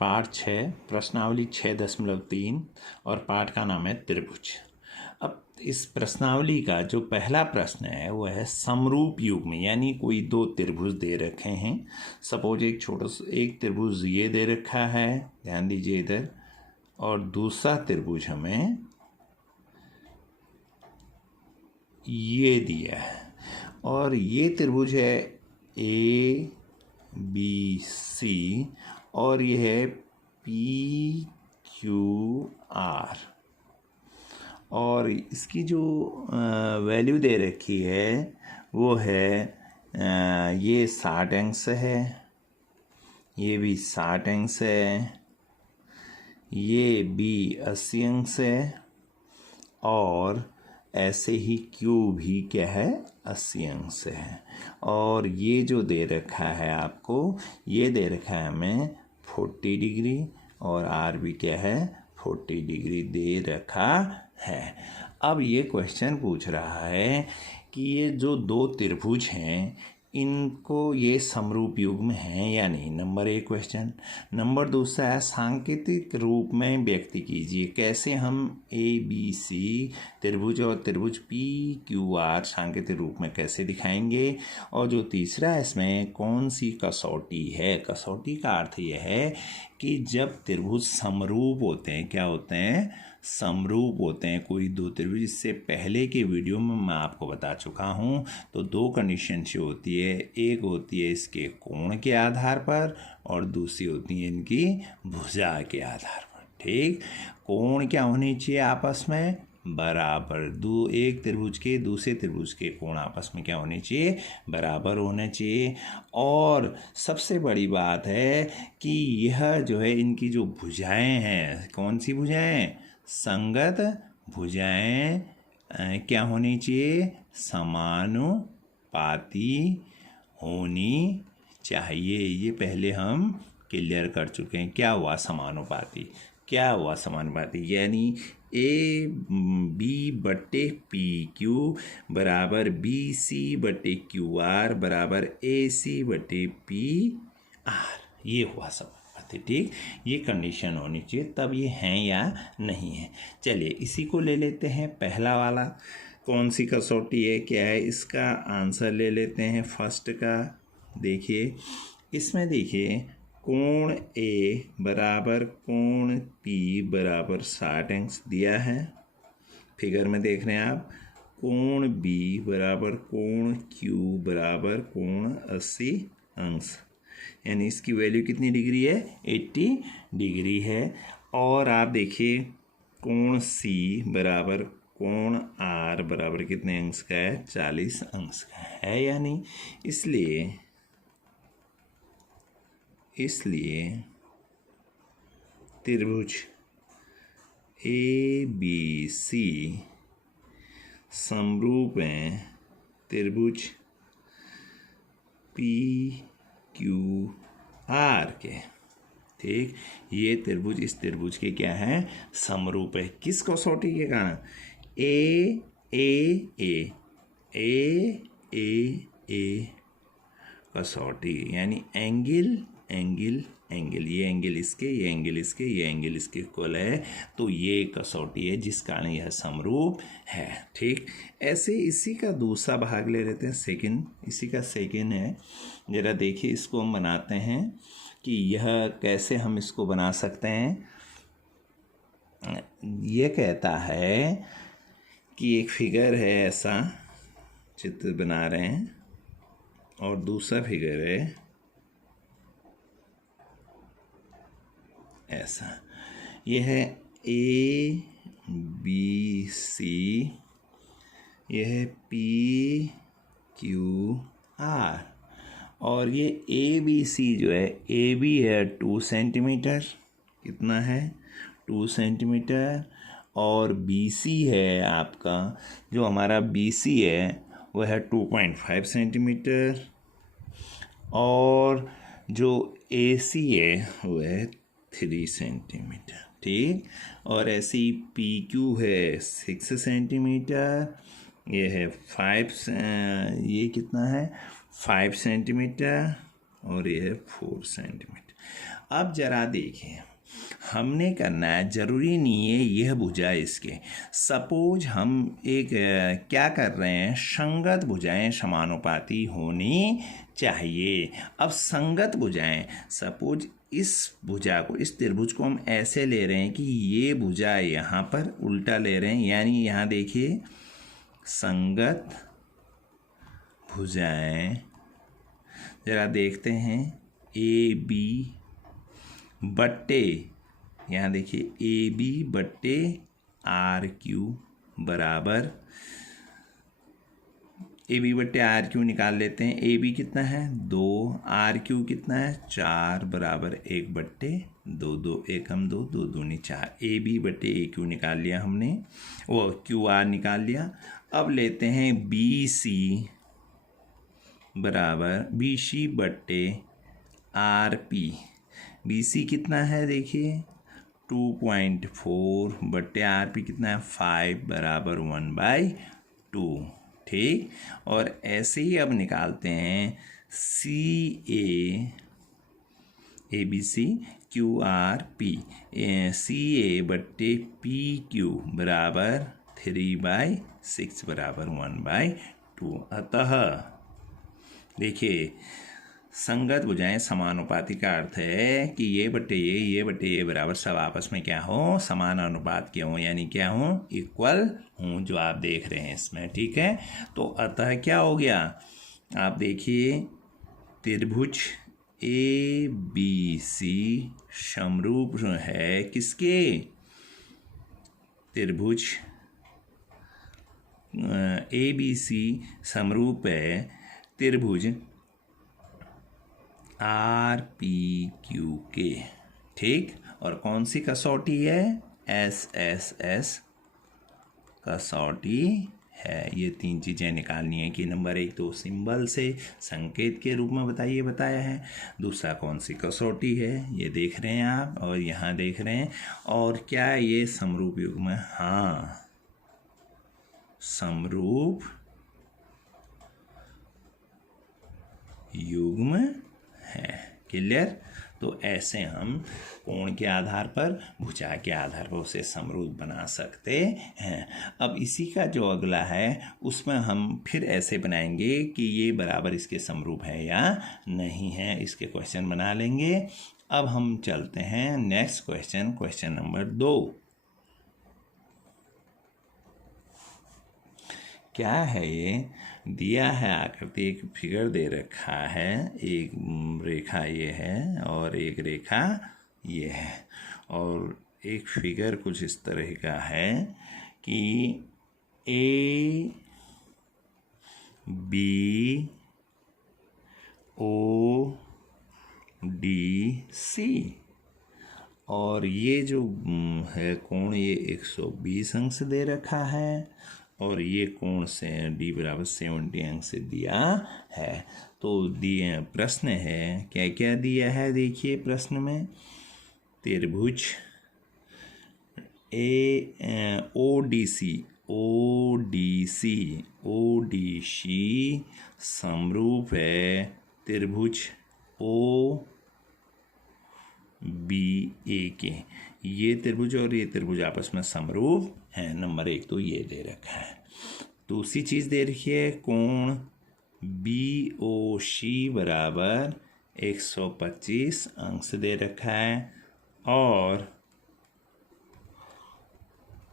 पाठ 6 प्रश्नावली 6.3 और पाठ का नाम है त्रिभुज। अब इस प्रश्नावली का जो पहला प्रश्न है वो है समरूप युग में, यानी कोई दो त्रिभुज दे रखे हैं। सपोज एक त्रिभुज ये दे रखा है, ध्यान दीजिए इधर, और दूसरा त्रिभुज हमें ये दिया है, और ये त्रिभुज है ए बी सी और ये है पी क्यू आर, और इसकी जो वैल्यू दे रखी है वो है ये 60 अंश है, ये भी 60 अंश है, ये भी 80 अंश है, और ऐसे ही Q भी क्या है 80 अंश है। और ये जो दे रखा है आपको, ये दे रखा है हमें 40 डिग्री, और R भी क्या है 40 डिग्री दे रखा है। अब ये क्वेश्चन पूछ रहा है कि ये जो दो त्रिभुज हैं इनको ये समरूप युग में हैं या नहीं, नंबर 1 क्वेश्चन। नंबर दूसरा है सांकेतिक रूप में व्यक्त कीजिए। कैसे हम ए बी सी त्रिभुज और त्रिभुज पी क्यू आर सांकेतिक रूप में कैसे दिखाएंगे। और जो तीसरा है इसमें कौन सी कसौटी है। कसौटी का अर्थ यह है कि जब त्रिभुज समरूप होते हैं, क्या होते हैं समरूप होते हैं कोई दो त्रिभुज। इससे पहले के वीडियो में मैं आपको बता चुका हूँ। तो दो कंडीशन से होती है, एक होती है इसके कोण के आधार पर और दूसरी होती है इनकी भुजा के आधार पर। ठीक, कोण क्या होनी चाहिए आपस में बराबर, एक त्रिभुज के दूसरे त्रिभुज के कोण आपस में क्या होने चाहिए बराबर होने चाहिए। और सबसे बड़ी बात है कि यह जो है इनकी जो भुजाएं हैं, कौन सी भुजाएं, संगत भुजाएं क्या होनी चाहिए समानुपाती होनी चाहिए। ये पहले हम क्लियर कर चुके हैं। क्या हुआ समानुपाती, क्या हुआ समानुपाती, यानी ए बी बटे पी क्यू बराबर बी सी बटे क्यू आर बराबर ए सी बटे पी आर, ये हुआ समानुपाती। ठीक, ये कंडीशन होनी चाहिए, तब ये हैं या नहीं है। चलिए इसी को ले लेते हैं। पहला वाला कौन सी कसौटी है, क्या है, इसका आंसर ले लेते हैं फर्स्ट का। देखिए इसमें देखिए कोण ए बराबर कोण पी बराबर 60 अंश दिया है, फिगर में देख रहे हैं आप। कोण बी बराबर कोण क्यू बराबर कोण 80 अंश, यानी इसकी वैल्यू कितनी डिग्री है 80 डिग्री है। और आप देखिए कोण सी बराबर कोण आर बराबर कितने अंश का है 40 अंश का है या नहीं। इसलिए त्रिभुज ए बी सी समरूप हैं त्रिभुज पी क्यू आर के। ठीक, ये त्रिभुज इस त्रिभुज के क्या है समरूप है। किस कसौटी के कारण, ए ए ए ए ए ए कसौटी, यानी एंगल एंगल एंगल, ये एंगल इसके, ये एंगल इसके, ये एंगल इसके इक्वल है, तो ये कसौटी है जिस कारण यह समरूप है। ठीक, ऐसे इसी का दूसरा भाग ले लेते हैं, सेकंड, इसी का सेकंड है। जरा देखिए इसको हम बनाते हैं कि यह कैसे हम इसको बना सकते हैं। यह कहता है कि एक फिगर है, ऐसा चित्र बना रहे हैं, और दूसरा फिगर है ऐसा। यह है ए बी सी, यह है पी क्यू आर, और ये ए बी सी जो है, ए बी है 2 सेंटीमीटर, कितना है 2 सेंटीमीटर, और बी सी है आपका, जो हमारा बी सी है वह है 2.5 सेंटीमीटर, और जो ए सी है वह है 3 सेंटीमीटर। ठीक, और ऐसे ही पी क्यू है 6 सेंटीमीटर, ये है 5, ये कितना है 5 सेंटीमीटर, और ये है 4 सेंटीमीटर। अब जरा देखें, हमने करना है, जरूरी नहीं है यह भुजा इसके। सपोज हम एक क्या कर रहे हैं, संगत भुजाएं समानुपाती होनी चाहिए। अब संगत भुजाएं, सपोज इस भुजा को, इस त्रिभुज को हम ऐसे ले रहे हैं कि ये भुजा यहाँ पर उल्टा ले रहे हैं, यानी यहाँ देखिए संगत भुजाएं, जरा देखते हैं, ए बी बट्टे, यहाँ देखिए ए बी बट्टे आर क्यू बराबर, ए बी बट्टे आर क्यू निकाल लेते हैं। ए बी कितना है 2, आर क्यू कितना है 4 बराबर 1 बट्टे 2, 2 एकम 2, 2 दूनी 4। ए बी बट्टे ए क्यू निकाल लिया हमने, वो क्यू आर निकाल लिया। अब लेते हैं बी सी बराबर बी सी बट्टे आर पी। बी सी कितना है देखिए 2.4 बट्टे आर पी कितना है 5 बराबर 1/2। ठीक, और ऐसे ही अब निकालते हैं C A B C Q R P, C A बट्टे पी क्यू बराबर 3/6 बराबर 1/2। अतः देखिए संगत भुजाएं समानुपाती का अर्थ है कि ये बट्टे ये बराबर सब आपस में क्या हो, समान अनुपात के हों, यानी क्या हों, इक्वल हों, जो आप देख रहे हैं इसमें। ठीक है, तो अतः क्या हो गया, आप देखिए त्रिभुज ए बी सी समरूप है किसके, त्रिभुज ए बी सी समरूप है त्रिभुज आर पी क्यू के। ठीक, और कौन सी कसौटी है, एस एस एस कसौटी है। ये 3 चीज़ें निकालनी है कि नंबर 1 तो सिंबल से संकेत के रूप में बताया है, दूसरा कौन सी कसौटी है ये देख रहे हैं आप, और यहाँ देख रहे हैं, और क्या ये समरूप युग्म, हाँ समरूप युग्म है। क्लियर, तो ऐसे हम कोण के आधार पर, भुजा के आधार पर उसे समरूप बना सकते हैं। अब इसी का जो अगला है उसमें हम फिर ऐसे बनाएंगे कि ये बराबर इसके समरूप है या नहीं है, इसके क्वेश्चन बना लेंगे। अब हम चलते हैं नेक्स्ट क्वेश्चन, क्वेश्चन नंबर 2। क्या है ये, दिया है आकृति, एक फिगर दे रखा है, एक रेखा ये है और एक रेखा ये है, और एक फिगर कुछ इस तरह का है कि ए बी ओ डी सी, और ये जो है कोण ये 120 अंक से दे रखा है, और ये कोण से डी बराबर 70 अंक से दिया है। तो दिए प्रश्न है, क्या क्या दिया है देखिए प्रश्न में, त्रिभुज ओ डी सी समरूप है त्रिभुज ओ बी ए के। ये त्रिभुज और ये त्रिभुज आपस में समरूप है, नंबर 1 तो ये दे रखा है। दूसरी चीज़ दे रखी है, कोण बी ओ सी बराबर 125 अंक से दे रखा है, और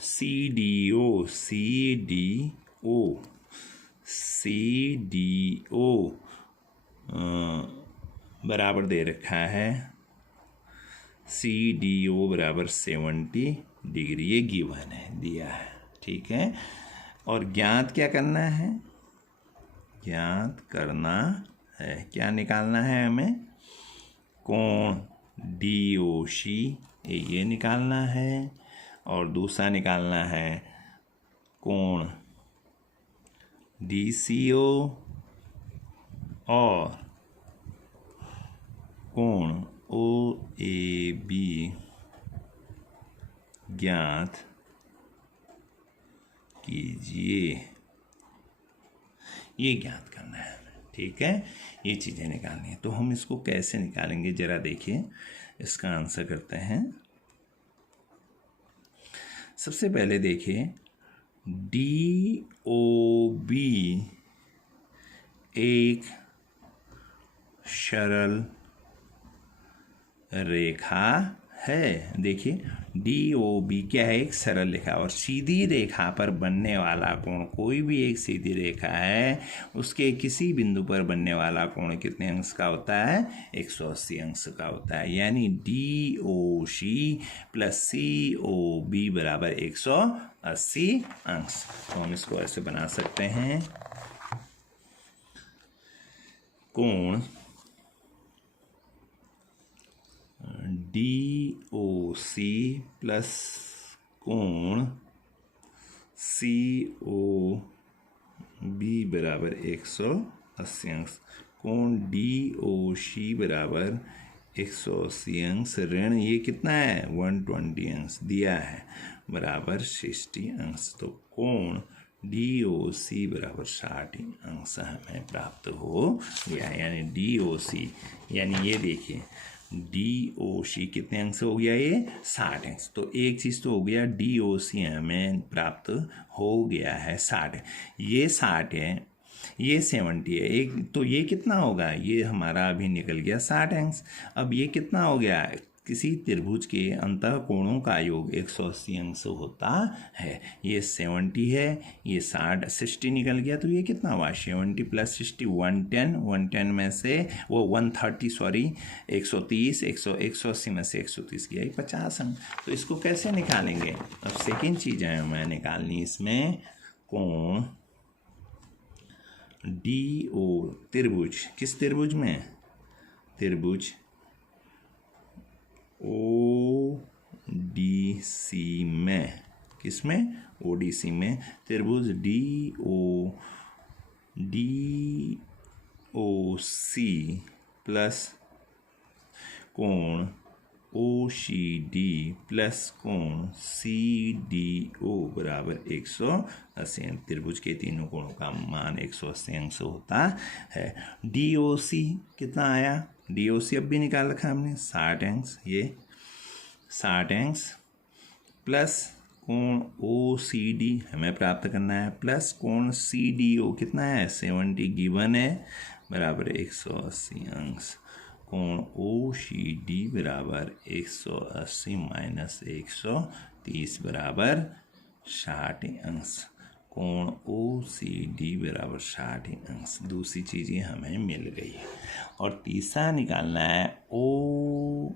सी डी ओ बराबर दे रखा है, सी डी ओ बराबर 70 डिग्री, ये गिवन है, दिया है। ठीक है, और ज्ञात क्या करना है, ज्ञात करना है, क्या निकालना है हमें, कोण डी ओ सी ये निकालना है, और दूसरा निकालना है कोण डी सी ओ और कोण ओ ए बी ज्ञात कीजिए, ये ज्ञात करना है। ठीक है, ये चीज़ें निकालनी है। तो हम इसको कैसे निकालेंगे जरा देखिए, इसका आंसर करते हैं। सबसे पहले देखिए DOB एक सरल रेखा है। देखिए DOB क्या है, एक सरल रेखा, और सीधी रेखा पर बनने वाला कोण, कोई भी एक सीधी रेखा है उसके किसी बिंदु पर बनने वाला कोण कितने अंश का होता है, 180 अंश का होता है। यानी DOC प्लस COB बराबर 180 अंश। तो हम इसको ऐसे बना सकते हैं, कोण DOC प्लस कोण COB बराबर 180 अंश। कोण DOC बराबर 180 अंश ऋण ये कितना है, 120 अंश दिया है, बराबर 60 अंश। तो कोण DOC बराबर 60 अंश हमें प्राप्त हो गया। यानी DOC, यानी ये देखिए DOC कितने अंश हो गया, ये 60 अंश। तो एक चीज़ तो हो गया, DOC हमें प्राप्त हो गया है 60, ये 60 है, ये 70 है, एक तो ये कितना होगा, ये हमारा अभी निकल गया 60 अंश। अब ये कितना हो गया, किसी त्रिभुज के अंतः कोणों का योग 180 अंश होता है। ये 70 है, ये 60 निकल गया, तो ये कितना हुआ, 70 प्लस 60 110, 110 में से वो 130 सॉरी 130, 180 में से 130 गया 50 अंश। तो इसको कैसे निकालेंगे, अब सेकेंड चीज़ है हमें निकालनी इसमें, कोण DO त्रिभुज, किस त्रिभुज में, त्रिभुज ODC में, किसमें, ODC में, त्रिभुज DOC प्लस कोण OCD प्लस कोण CDO बराबर 180। त्रिभुज के तीनों कोणों का मान 180 अंश होता है। DOC कितना आया, DOC अब भी निकाल रखा हमने 60 अंश, ये 60 अंश प्लस कोण OCD हमें प्राप्त करना है, प्लस कोण CDO कितना है, 70 गिवन है, बराबर 180 अंश। कोण OCD बराबर 180 माइनस 130 बराबर 60 अंश। कोण OCD बराबर 60 अंश। दूसरी चीज़ ये हमें मिल गई है। और तीसरा निकालना है OAB।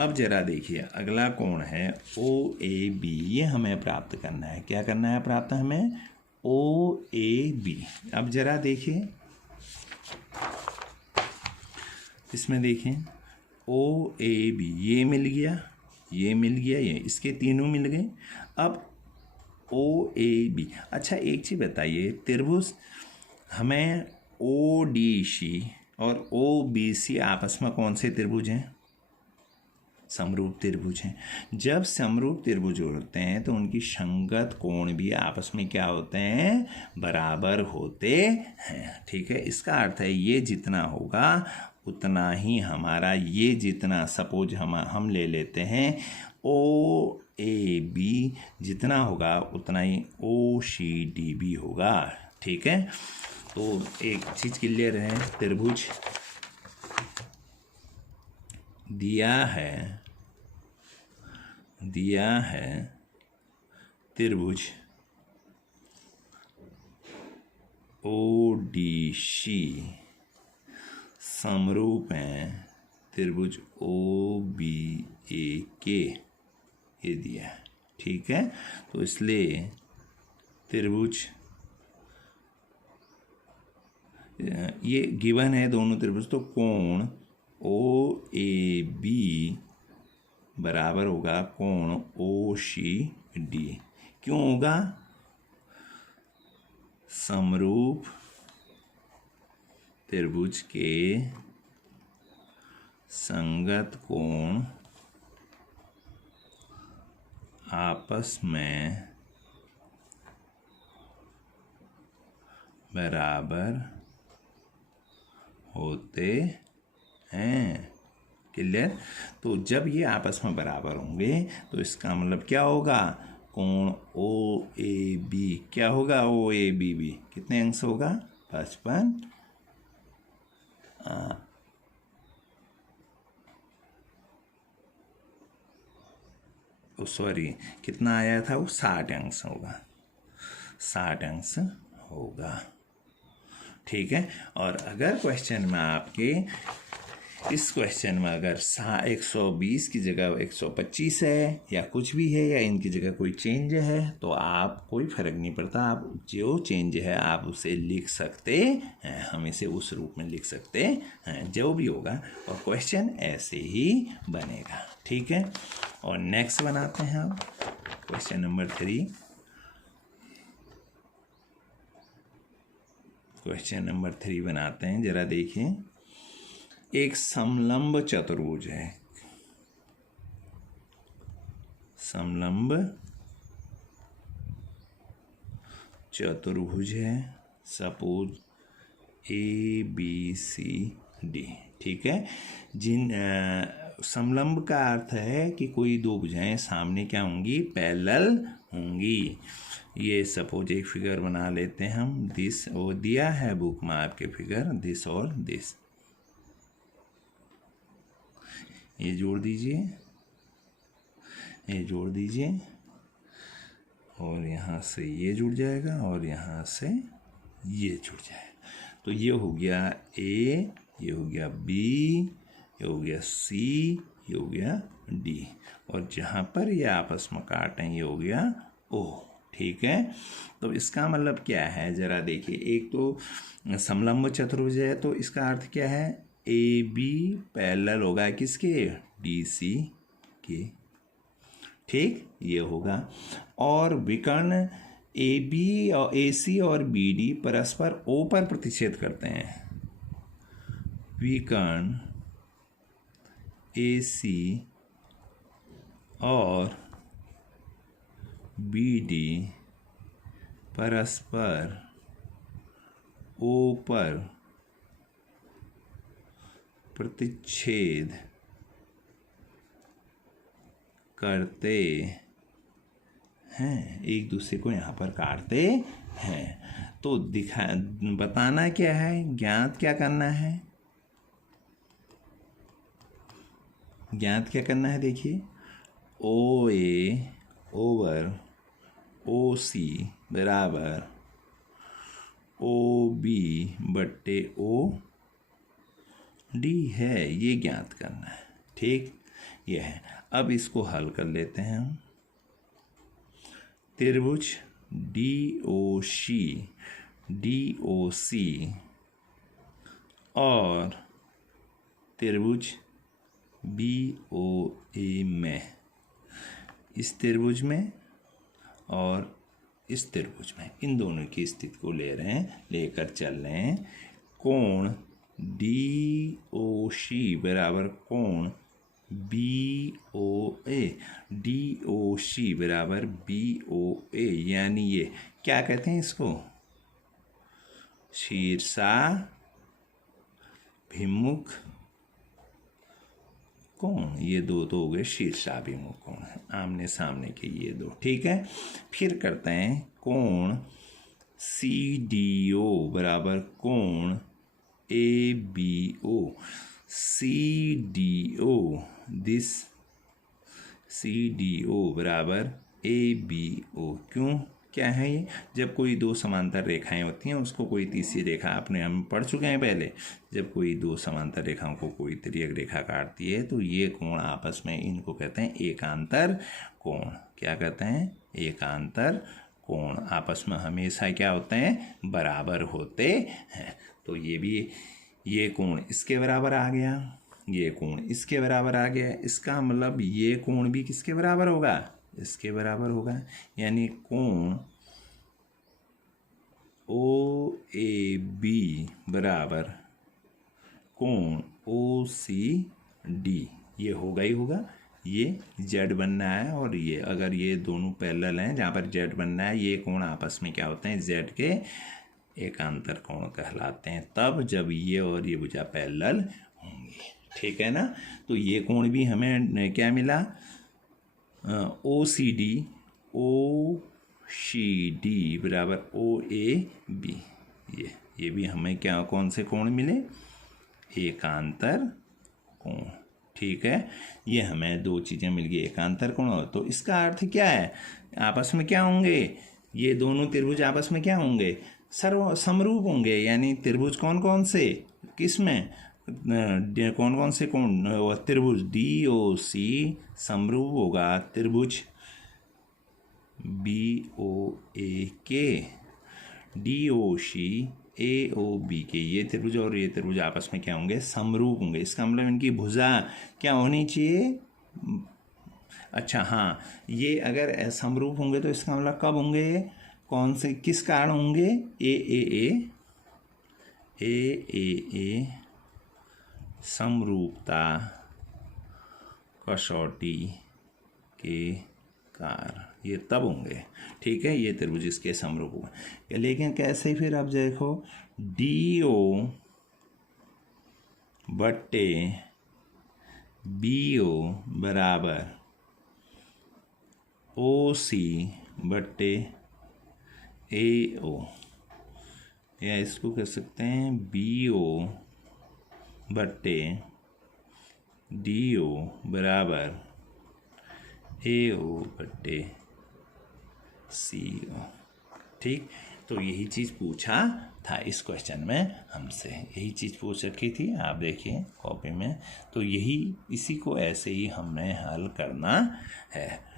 अब जरा देखिए, अगला कोण है OAB, ये हमें प्राप्त करना है। क्या करना है प्राप्त हमें, OAB। अब जरा देखिए, इसमें देखें OAB, ये मिल गया, ये मिल गया, ये इसके तीनों मिल गए। अब OAB, अच्छा एक चीज़ बताइए, त्रिभुज हमें ODC और OBC आपस में कौन से त्रिभुज हैं, समरूप त्रिभुज हैं। जब समरूप त्रिभुज होते हैं तो उनकी संगत कोण भी आपस में क्या होते हैं, बराबर होते हैं। ठीक है, इसका अर्थ है ये जितना होगा उतना ही हमारा, ये जितना सपोज हम ले लेते हैं OAB जितना होगा उतना ही OCD भी होगा। ठीक है, तो एक चीज़ क्लियर है, त्रिभुज दिया है त्रिभुज ODC समरूप हैं त्रिभुज OBAK, ये दिया है। ठीक है, तो इसलिए त्रिभुज ये गिवन है दोनों त्रिभुज, तो कोण OAB बराबर होगा कोण OCD। क्यों होगा, समरूप त्रिभुज के संगत कोण आपस में बराबर होते हैं। क्लियर। तो जब ये आपस में बराबर होंगे तो इसका मतलब क्या होगा, कोण ओ ए बी क्या होगा, ओ ए बी बी कितने अंश होगा, 55, सॉरी कितना आया था वो, 60 अंश होगा, 60 अंश होगा। ठीक है। और अगर क्वेश्चन में आपके इस क्वेश्चन में अगर 120 की जगह 125 है या कुछ भी है, या इनकी जगह कोई चेंज है, तो आप कोई फर्क नहीं पड़ता, आप जो चेंज है आप उसे लिख सकते हैं, हम इसे उस रूप में लिख सकते हैं जो भी होगा, और क्वेश्चन ऐसे ही बनेगा। ठीक है। और नेक्स्ट बनाते हैं हम क्वेश्चन नंबर 3। क्वेश्चन नंबर 3 बनाते हैं, जरा देखिए। एक समलंब चतुर्भुज है, समलंब चतुर्भुज है, suppose A B C D. ठीक है। समलंब का अर्थ है कि कोई दो भुजाएं सामने क्या होंगी, पैरेलल होंगी। ये सपोज एक फिगर बना लेते हैं हम, दिस, वो दिया है बुक में आपके फिगर, दिस और दिस, ये जोड़ दीजिए, ये जोड़ दीजिए, और यहाँ से ये जुड़ जाएगा और यहाँ से ये जुड़ जाएगा। तो ये हो गया ए, ये हो गया बी, ये हो गया सी, ये हो गया डी, और जहाँ पर ये आपस में काटें ये हो गया ओ। ठीक है। तो इसका मतलब क्या है, जरा देखिए। एक तो समलंब चतुर्भुज है, तो इसका अर्थ क्या है, ए बी पैरेलल होगा किसके, डी सी के। ठीक, ये होगा। और विकर्ण ए बी और ए सी और बी डी परस्पर ओ पर प्रतिच्छेद करते हैं। विकर्ण ए सी और बी डी परस्पर ओ पर प्रतिच्छेद करते हैं, एक दूसरे को यहाँ पर काटते हैं। तो बताना क्या है, ज्ञात क्या करना है, ज्ञात क्या करना है, देखिए ओ ए ओवर ओ सी बराबर ओ बी बट्टे ओ डी है, ये ज्ञात करना है। ठीक, ये है। अब इसको हल कर लेते हैं हम। त्रिभुज डी ओ सी और त्रिभुज बी ओ ए में, इस त्रिभुज में और इस त्रिभुज में, इन दोनों की स्थिति को ले रहे हैं, लेकर चल रहे हैं। कोण डी ओ सी बराबर कोण बी ओ ए, डी ओ सी बराबर बी ओ ए, यानी ये क्या कहते हैं इसको, शीर्षाभिमुख कोण। ये दो तो हो गए शीर्षाभिमुख कोण, आमने सामने के ये दो। ठीक है। फिर करते हैं कोण सी डी ओ बराबर कोण A B O, C D O, this C D O बराबर ए बी ओ। क्यों, क्या है ये, जब कोई दो समांतर रेखाएं होती हैं उसको कोई तीसरी रेखा, आपने हम पढ़ चुके हैं पहले, जब कोई दो समांतर रेखाओं को कोई तिर्यक रेखा काटती है तो ये कोण आपस में, इनको कहते हैं एकांतर कोण। क्या कहते हैं, एकांतर कोण। आपस में हमेशा क्या होते हैं, बराबर होते हैं। तो ये भी, ये कोण इसके बराबर आ गया, ये कोण इसके बराबर आ गया, इसका मतलब ये कोण भी किसके बराबर होगा, इसके बराबर होगा। यानी कोण ओ ए बी बराबर कोण ओ सी डी, ये होगा ही होगा। ये जेड बनना है, और ये अगर ये दोनों पैरेलल हैं जहाँ पर जेड बनना है, ये कोण आपस में क्या होते हैं, जेड के एकांतर कोण कहलाते हैं, तब जब ये और ये भुजा पैरेलल होंगी। ठीक है ना। तो ये कोण भी हमें क्या मिला, OCD बराबर OAB। ये भी हमें क्या कौन से कोण मिले, एकांतर कोण। ठीक है, ये हमें दो चीज़ें मिल गई, एकांतर कोण। तो इसका अर्थ क्या है, आपस में क्या होंगे, ये दोनों त्रिभुज आपस में क्या होंगे, समरूप होंगे। यानी त्रिभुज कौन कौन से, किस में, कौन कौन से कोण, त्रिभुज DOC समरूप होगा त्रिभुज BOA के, DOC AOB के। ये त्रिभुज और ये त्रिभुज आपस में क्या होंगे, समरूप होंगे। इसका मतलब इनकी भुजा क्या होनी चाहिए, अच्छा हाँ, ये अगर समरूप होंगे तो इसका मतलब कब होंगे, कौन से, किस कारण होंगे, ए समरूपता कसौटी के कारण ये तब होंगे। ठीक है, ये त्रिभुज इसके समरूप होंगे। लेकिन कैसे, फिर अब देखो, DO बट्टे BO बराबर OC बट्टे AO, या इसको कह सकते हैं BO बट्टे DO बराबर AO बट्टे CO। ठीक, तो यही चीज़ पूछा था इस क्वेश्चन में हमसे, यही चीज़ पूछ रखी थी, आप देखिए कॉपी में। तो यही, इसी को ऐसे ही हमने हल करना है।